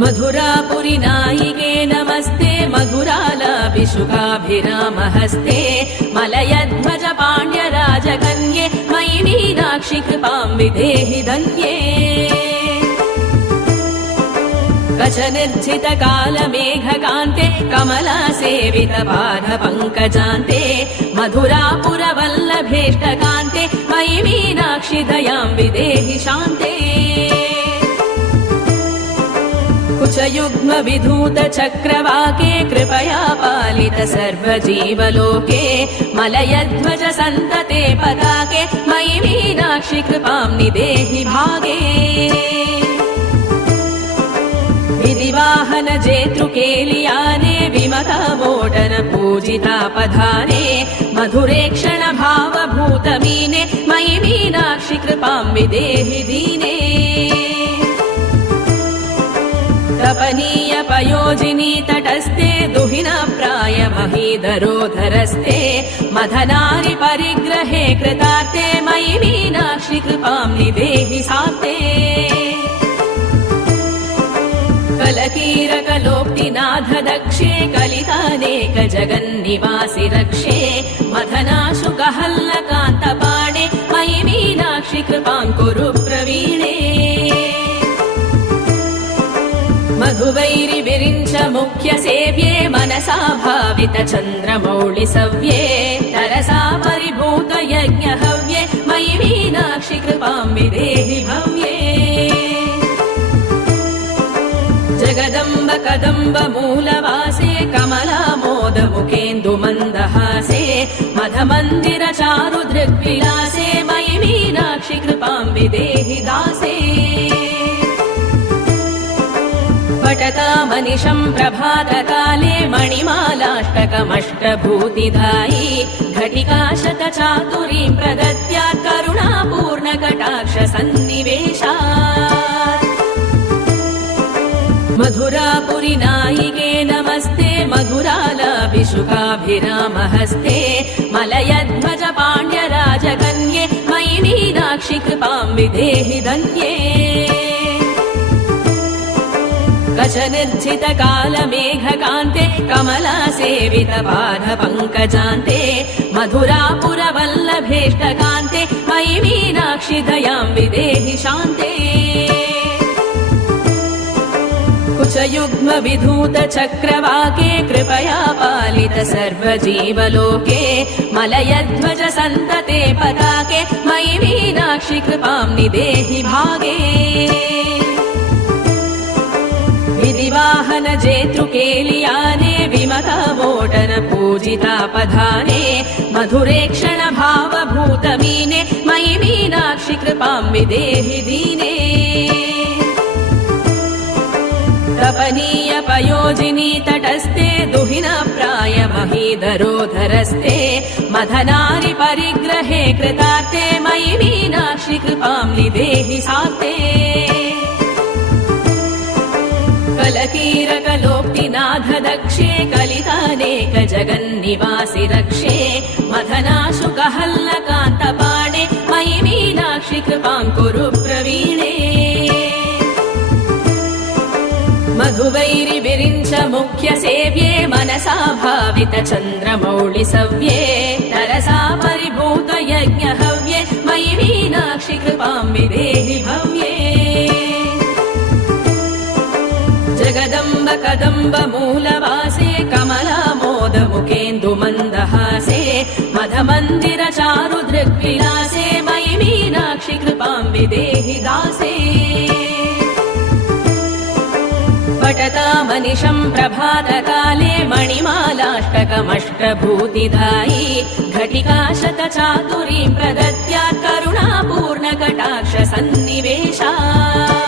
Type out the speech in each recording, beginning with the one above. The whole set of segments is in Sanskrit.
मधुरापुरी नायिके नमस्ते मधुरालाभिषुकाभिरामहस्ते मलयध्वज पाण्ड्यराजकन्ये मयि मीनाक्षि कृपां विदेहि धन्ये कचनिर्जितकालमेघकान्ते कमलासेवितपादपङ्कजान्ते मधुरापुरवल्लभेष्टकान्ते मयि मीनाक्षि दयां विदेहि शान्ते कुचयुग्म विधूत चक्रवाके कृपया पालित सर्वजीवलोके मलयध्वज सन्तते पताके मयि मीनाक्षि कृपां निदेहि भागे विधिवाहन जेतृकेलियाने विमतामोदन पूजितापधाने मधुरेक्षण भावभूतमीने मयि मीनाक्षि कृपां विदेहि दीने तपनीय पयोजिनी तटस्थे दुहिन प्राय महीधरोधरस्थे मदनारि परिग्रहे कृतार्थे मयि मीनाक्षि कृपां निदेहि साते कलकीरकलोक्तिनाथ दक्षे कलितानेक जगन्निवासि रक्षे मदनाशु कहल्लकान्तपाणे मयि मीनाक्षि कृपां कुरु प्रवीणे मधुवैरि विरिञ्च मुख्य सेव्ये मनसा भावित चन्द्रमौळि सव्ये तरसा परिभूत यज्ञ हव्ये मयि मीनाक्षि कृपां विदेहि भव्ये जगदम्ब कदम्ब मूलवासे कमलामोद मुखेन्दु मन्दहासे मदमन्दिर चारु दृग्विलासे मयि मीनाक्षि कृपां विदेहि दासे पठतामनिशं प्रभातकाले मणिमालाष्टकमष्टभूतिदायी घटिका शतचातुरीं प्रदद्यात् करुणापूर्णकटाक्ष सन्निवेशात् मधुरापुरी नायिके नमस्ते मधुरालाभिषुकाभिरामहस्ते मलयध्वज पाण्ड्यराजकन्ये मयि मीनाक्षि कृपां विदेहि धन्ये कचनिर्जितकालमेघकान्ते कमलासेवितपादपङ्कजान्ते मधुरापुरवल्लभेष्टकान्ते मयि मीनाक्षि दयां विदेहि शान्ते कुचयुग्म विधूत चक्रवाके कृपया पालित सर्वजीवलोके मलयध्वज सन्तते पताके मयि मीनाक्षि कृपां निदेहि भागे विधिवाहन जेतृकेलियाने विमतामोदन पूजितापधाने मधुरेक्षण भावभूतमीने मयि मीनाक्षि कृपां विदेहि दीने तपनीय पयोजिनी तटस्थे दुहिन प्राय महीधरोधरस्थे मदनारि परिग्रहे कृतार्थे मयि मीनाक्षि कृपां निदेहि साते कलकीरकलोक्तिनाथ दक्षे कलितानेक जगन्निवासि रक्षे मदनाशु कहल्लकान्तपाणे मयि मीनाक्षि कृपां कुरु प्रवीणे मधुवैरि विरिञ्च मुख्य सेव्ये मनसा भावित चन्द्रमौळि सव्ये तरसा परिभूत यज्ञ हव्ये मयि मीनाक्षि कृपां विदेहि भव्ये जगदम्ब कदम्ब मूलवासे कमलामोद मुखेन्दु मन्दहासे मदमन्दिर चारु दृग्विलासे मयि मीनाक्षि कृपां विदेहि दासे पठतामनिशं प्रभातकाले मणिमालाष्टकमष्टभूतिदायी घटिका शतचातुरीं प्रदद्यात् करुणापूर्णकटाक्ष सन्निवेशात्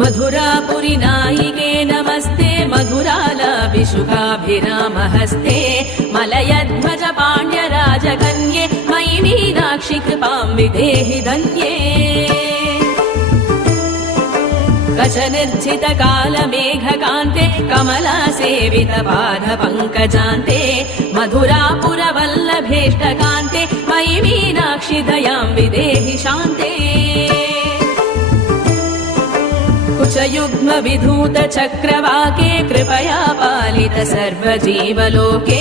मधुरापुरी नायिके नमस्ते मधुरालाभिषुकाभिरामहस्ते मलयध्वज पाण्ड्यराजकन्ये मयि मीनाक्षि कृपां विदेहि धन्ये कचनिर्जितकालमेघकान्ते कमलासेवितपादपङ्कजान्ते मधुरापुरवल्लभेष्टकान्ते मयि मीनाक्षि दयां विदेहि शान्ते कुचयुग्मविधूत चक्रवाके कृपया पालित सर्वजीवलोके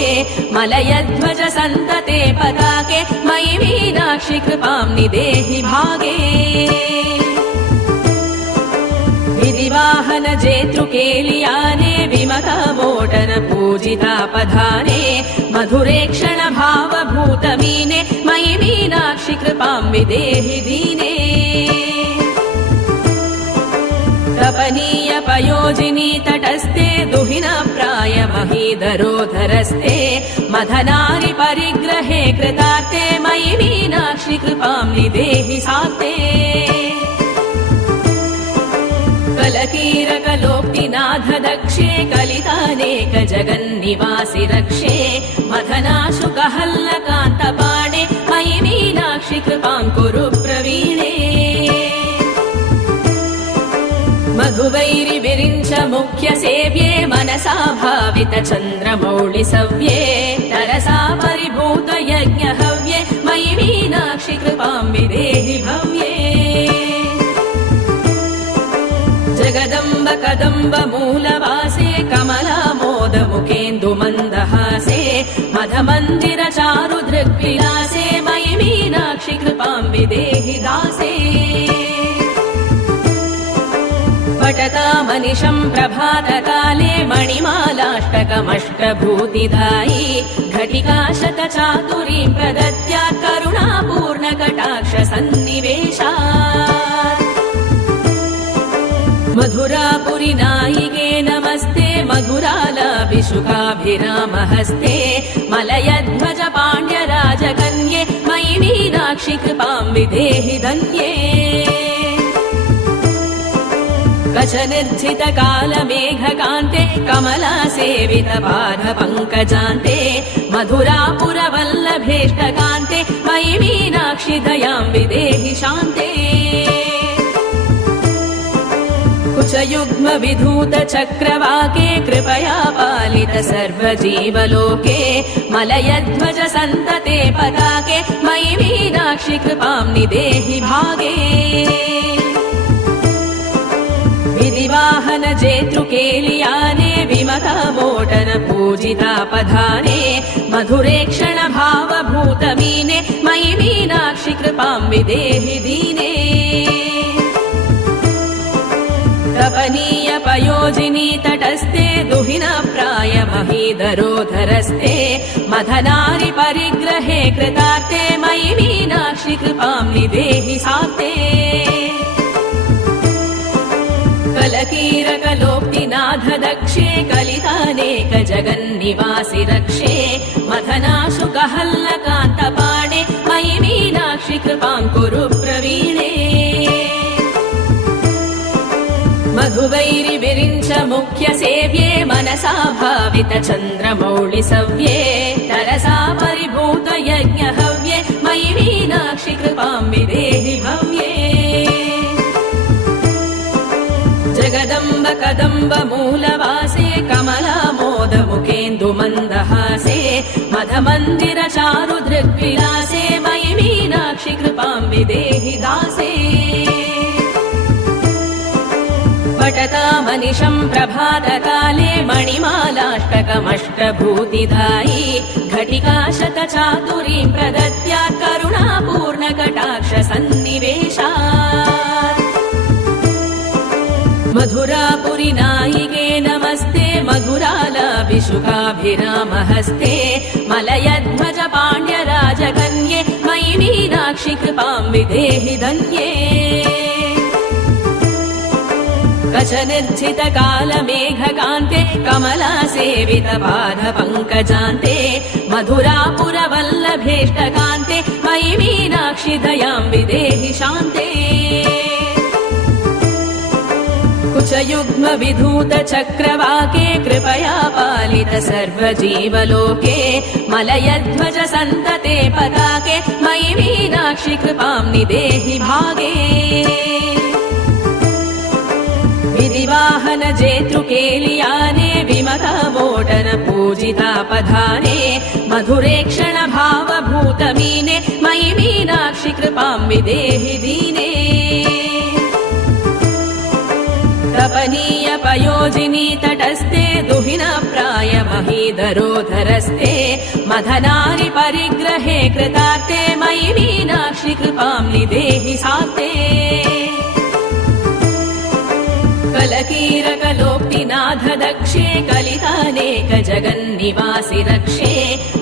मलयध्वज सन्तते पताके मयि मीनाक्षि कृपां निदेहि भागे विधिवाहन जेतृकेलियाने विमलमोटन पूजितापधाने मधुरे क्षण भावभूतमीने मयि मीनाक्षि कृपां विदेहि दीने तपनीय पयोजिनी तटस्थे दुहिन प्राय महीधरोधरस्थे मधनारि परिग्रहे कृतार्थे मयि मीनाक्षि कृपां निदेहि साते कलकीरकलोक्तिनाथ दक्षे कलितानेक जगन्निवासि रक्षे मथनाशुकहल्लकान्तपाणे मयि मीनाक्षि कृपां कुरु प्रवीणे मधुवैरि विरिञ्च मुख्य सेव्ये मनसा भावित चन्द्रमौळि सव्ये तरसा परिभूत यज्ञ हव्ये मयि मीनाक्षि कृपां विदेहि भव्ये जगदम्ब कदम्ब मूलवासे कमलामोद मुखेन्दु मन्दहासे मधमन्दिर चारु दृग्विलासे मयि मीनाक्षि कृपां विदेहि दासे पठतामनिशं प्रभातकाले मणिमालाष्टकमष्टभूतिदायी घटिका शतचातुरीं प्रदत्या करुणापूर्णकटाक्ष सन्निवेशात् मधुरापुरि नायिके नमस्ते मधुरालाभिषुकाभिरामहस्ते मलयध्वज पाण्ड्यराजकन्ये मयि मीनाक्षि कृपां विदेहि धन्ये कचनिर्झितकालमेघकान्ते कमलासेवितपादपङ्कजान्ते मधुरापुरवल्लभेष्टकान्ते मयि मीनाक्षि दयां विदेहि शान्ते कुचयुग्मविधूत चक्रवाके कृपया पालित सर्वजीवलोके मलयध्वज सन्तते पताके मयि मीनाक्षि कृपां निदेहि भागे विधिवाहन जेतृकेलियाने विमलमोटन पूजितापधाने मधुरे क्षण भावभूतमीने मयि मीनाक्षि कृपां विदेहि दीने तपनीय पयोजिनी तटस्थे दुहिन प्राय महीधरोधरस्थे मधनारि परिग्रहे कृतार्थे मयि मीनाक्षि कृपां निदेहि साते कलकीरकलोक्तिनाथ दक्षे कलितानेक जगन्निवासि रक्षे मथनाशुकहल्लकान्तपाणे मयि मीनाक्षि कृपां कुरु प्रवीणे मधुवैरि विरिञ्च मुख्य सेव्ये मनसा भावित चन्द्रमौळि सव्ये तरसा परिभूत यज्ञ हव्ये मयि मीनाक्षि कृपां विदेहि भव्ये जगदम्ब कदम्ब मूलवासे कमलामोद मुखेन्दु मन्दहासे मधमन्दिर चारु दृग्विलासे मयि मीनाक्षि कृपां विदेहि दासे पठतामनिशं प्रभातकाले मणिमालाष्टकमष्टभूतिदायी घटिका शतचातुरीं प्रदत्या करुणापूर्णकटाक्ष सन्निवेशात् मधुरापुरि नायिके नमस्ते मधुरालाभिषुकाभिरामहस्ते मलयध्वज पाण्ड्यराजकन्ये मयि मीनाक्षि कृपां विदेहि धन्ये कचनिर्झितकालमेघकान्ते कमलासेवितपादपङ्कजान्ते मधुरापुरवल्लभेष्टकान्ते मयि मीनाक्षि दयां विदेहि शान्ते कुचयुग्मविधूत चक्रवाके कृपया पालित सर्वजीवलोके मलयध्वज सन्तते पताके मयि मीनाक्षि कृपां निदेहि भागे विधिवाहन जेतृकेलियाने विमलमोटन पूजितापधाने मधुरे क्षण भावभूतमीने मयि मीनाक्षि कृपां विदेहि दीने तप तपनीय पयोजिनी तटस्थे दुहिन प्राय महीधरोधरस्थे मदनारि परिग्रहे कृतार्थे मयि मीनाक्षि कृपां निदेहि साते कलकीरकलोक्तिनाथ दक्षे कलितानेक जगन्निवासि रक्षे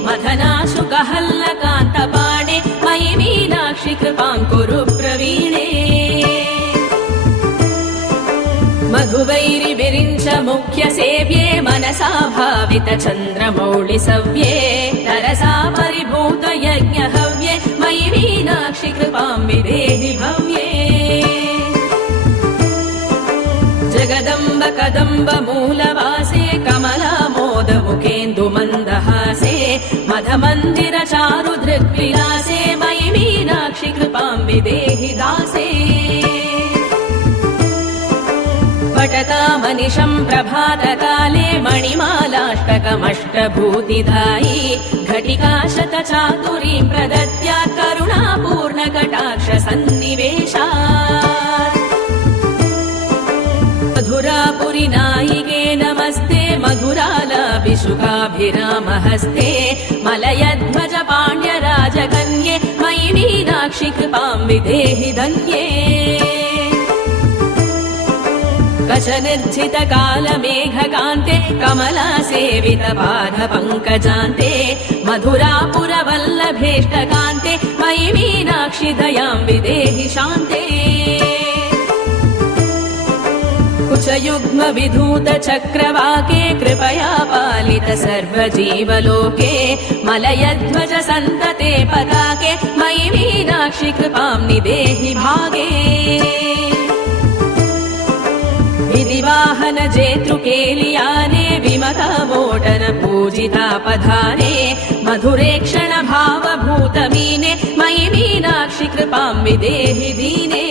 मदनाशुकहल्लकान्तपाणे मयि मीनाक्षि कृपां कुरु प्रवीणे मधुवैरि विरिञ्च मुख्य सेव्ये मनसा भावित चन्द्रमौळि सव्ये तरसा परिभूत यज्ञ हव्ये मयि मीनाक्षि कृपां विदेहि भव्ये जगदम्ब कदम्ब मूलवासे कमलामोद मुखेन्दु मन्दहासे मदमन्दिर चारु दृग्विलासे मयि मीनाक्षि कृपां विदेहि दासे पठतामनिशं प्रभातकाले मणिमालाष्टकमष्टभूतिदायी घटिकाशतचातुरीं प्रदद्यात् करुणापूर्णकटाक्ष सन्निवेशात् मधुरापुरि नायिके नमस्ते मधुरालाभिषुकाभिरामहस्ते मलयध्वज पाण्ड्यराजकन्ये मयि मीनाक्षि कृपां विदेहि धन्ये कचनिर्जित कालमेघकान्ते कमलासेवित पादपङ्कजान्ते मधुरापुरवल्लभेष्टकान्ते मयि मीनाक्षि दयां विदेहि शान्ते कुचयुग्म विधूत चक्रवाके कृपया पालित सर्वजीवलोके मलयध्वज सन्तते पताके मयि मीनाक्षि कृपां निदेहि भागे विवाहन जेतृकेलियाने विमतमोटन पूजितापधाने मधुरेक्षण भावभूतमीने मयि मीनाक्षि कृपां विदेहि दीने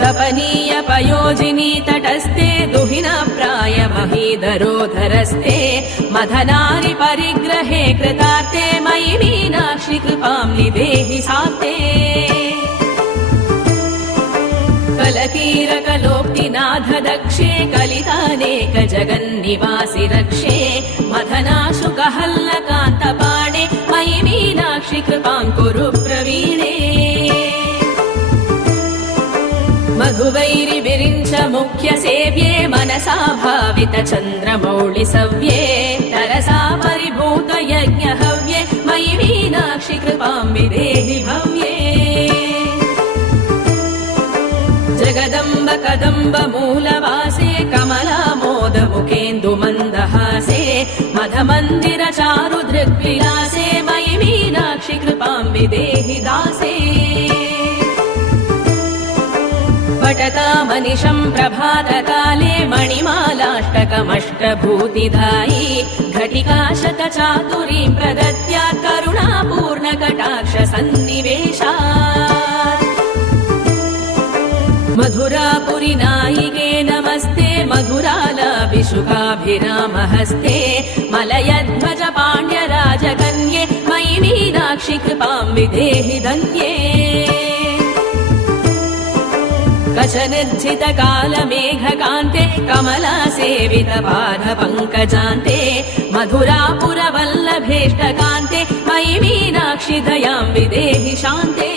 तपनीय पयोजिनी तटस्थे दुहिन प्राय महीधरोधरस्थे मदनारि परिग्रहे कृतार्थे मयि मीनाक्षि कृपां निदेहि साते कलकीरकलोक्तिनाथ दक्षे कलितानेक जगन्निवासि रक्षे मदनाशुकहल्लकान्तपाणे मयि मीनाक्षि कृपां कुरु प्रवीणे मधुवैरि विरिञ्च मुख्य सेव्ये मनसा भावित चन्द्रमौळि सव्ये तरसा परिभूत यज्ञ हव्ये मयि मीनाक्षि कृपां विदेहि भव्ये जगदम्ब कदम्ब मूलवासे कमलामोद मुखेन्दु मन्दहासे मदमन्दिर चारु दृग्विलासे मयि मीनाक्षि कृपां विदेहि दासे पठतामनिशं प्रभातकाले मणिमालाष्टकमष्टभूतिदायी घटिकाशतचातुरीं प्रदद्यात् करुणापूर्णकटाक्ष सन्निवेशात् मधुरापुरि नायिके नमस्ते मधुरालाभिषुकाभिरामहस्ते मलयध्वज पाण्ड्यराजकन्ये मयि मीनाक्षि कृपां विदेहि धन्ये कचनिर्जित कालमेघकान्ते कमलासेवित पादपङ्कजान्ते मधुरापुरवल्लभेष्टकान्ते मयि मीनाक्षि दयां विदेहि शान्ते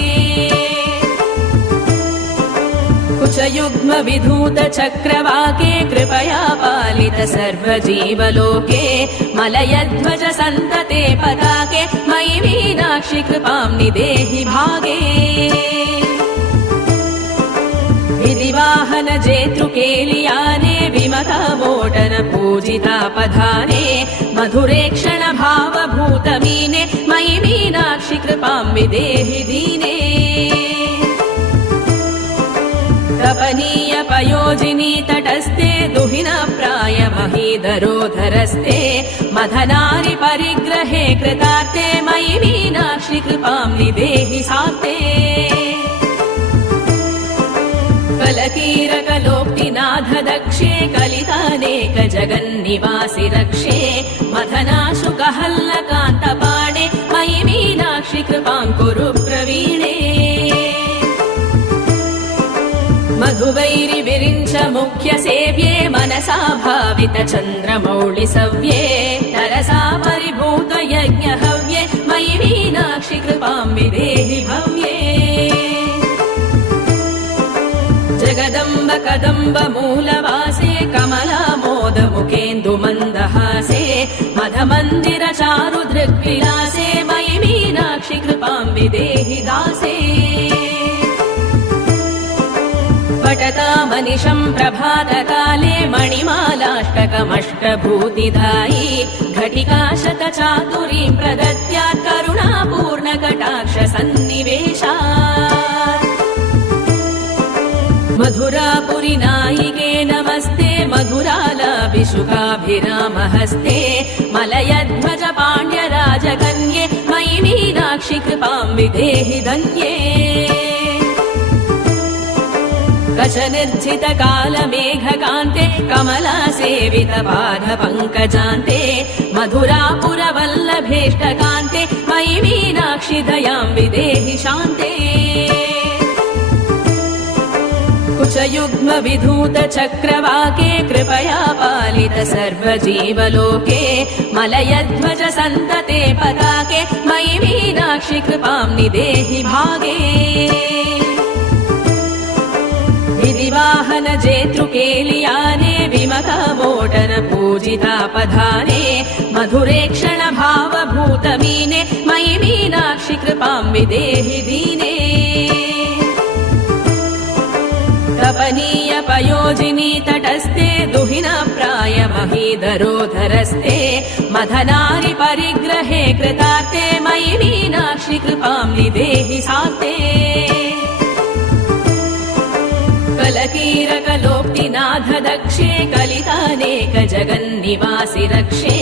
कुचयुग्म विधूत चक्रवाके कृपया पालित सर्वजीवलोके मलयध्वज सन्तते पताके मयि मीनाक्षि कृपां निदेहि भागे विवाहन जेतृकेलियाने विमतमोटन पूजितापधाने मधुरेक्षण भावभूतमीने मयि मीनाक्षि कृपां विदेहि दीने तपनीय पयोजिनी तटस्थे दुहिन प्राय महीधरोधरस्थे मदनारि परिग्रहे कृतार्थे मयि मीनाक्षि कृपां निदेहि साते कलकीरकलोक्तिनाथ दक्षे कलितानेक जगन्निवासि रक्षे मदनाशुकहल्लकान्तपाणे मयि मीनाक्षि कृपां कुरु प्रवीणे मधुवैरिविरिञ्च मुख्य सेव्ये मनसा भावित चन्द्रमौळि सव्ये तरसा परिभूत यज्ञ हव्ये मयि मीनाक्षि कृपां विदेहि भव्ये जगदम्ब कदम्ब मूलवासे कमलामोद मुखेन्दु मन्दहासे मदमन्दिर चारु दृग्विलासे मयि मीनाक्षि कृपां विदेहि दासे पठतामनिशं प्रभातकाले मणिमालाष्टकमष्टभूतिदायी घटिका शतचातुरीं प्रदद्यात् करुणापूर्णकटाक्ष सन्निवेशात् मधुरापुरि नायिके नमस्ते मधुरालाभिषुकाभिरामहस्ते मलयध्वज पाण्ड्यराजकन्ये मयि मीनाक्षि कृपां विदेहि धन्ये कचनिर्जितकालमेघकान्ते कमलासेवितपादपङ्कजान्ते मधुरापुरवल्लभेष्टकान्ते मयि मीनाक्षि दयां विदेहि शान्ते कुचयुग्म विधूत चक्रवाके कृपया पालित सर्वजीवलोके मलयध्वज सन्तते पताके मयि मीनाक्षि कृपां निदेहि भागे वाहन जेतृकेलियाने विमतमोटन पूजितापधाने मधुरेक्षण भावभूतमीने मयि मीनाक्षि कृपां विदेहि दीने तपनीय पयोजिनी तटस्थे दुहिन प्राय महीधरोधरस्थे मधनारि परिग्रहे कृतार्थे मयि मीनाक्षि कृपां निदेहि साते कलकीरकलोक्तिनाथ दक्षे कलितानेक जगन्निवासि रक्षे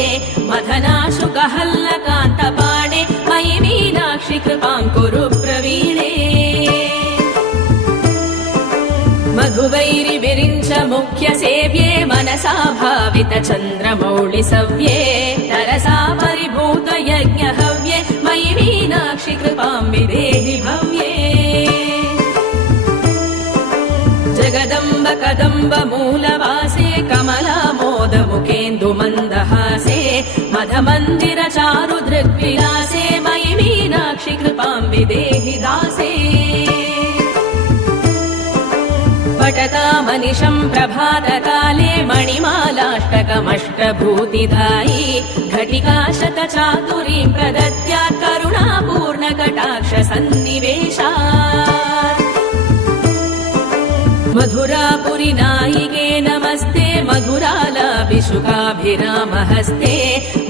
मधनाशुकहल्लकान्तपाणे मयि मीनाक्षि कृपां कुरु प्रवीणे मधुवैरिविरिञ्च मुख्य सेव्ये मनसा भावित चन्द्रमौळि सव्ये तरसा परिभूत यज्ञ हव्ये मयि मीनाक्षि कृपां विदेहि भव्ये जगदम्ब कदम्ब मूलवासे कमलामोद मुखेन्दु मन्दहासे मदमन्दिर चारु दृग्विलासे मयि मीनाक्षि कृपां विदेहि दासे पठतामनिशं प्रभातकाले मणिमालाष्टकमष्टभूतिदायी घटिका शतचातुरीं प्रदद्यात् करुणापूर्णकटाक्ष सन्निवेशात् मधुरापुरि नायिके नमस्ते मधुरालाभिषुकाभिरामहस्ते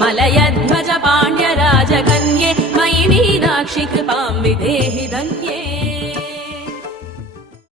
मलयध्वज पाण्ड्यराजकन्ये मयि मीनाक्षि कृपां विदेहि धन्ये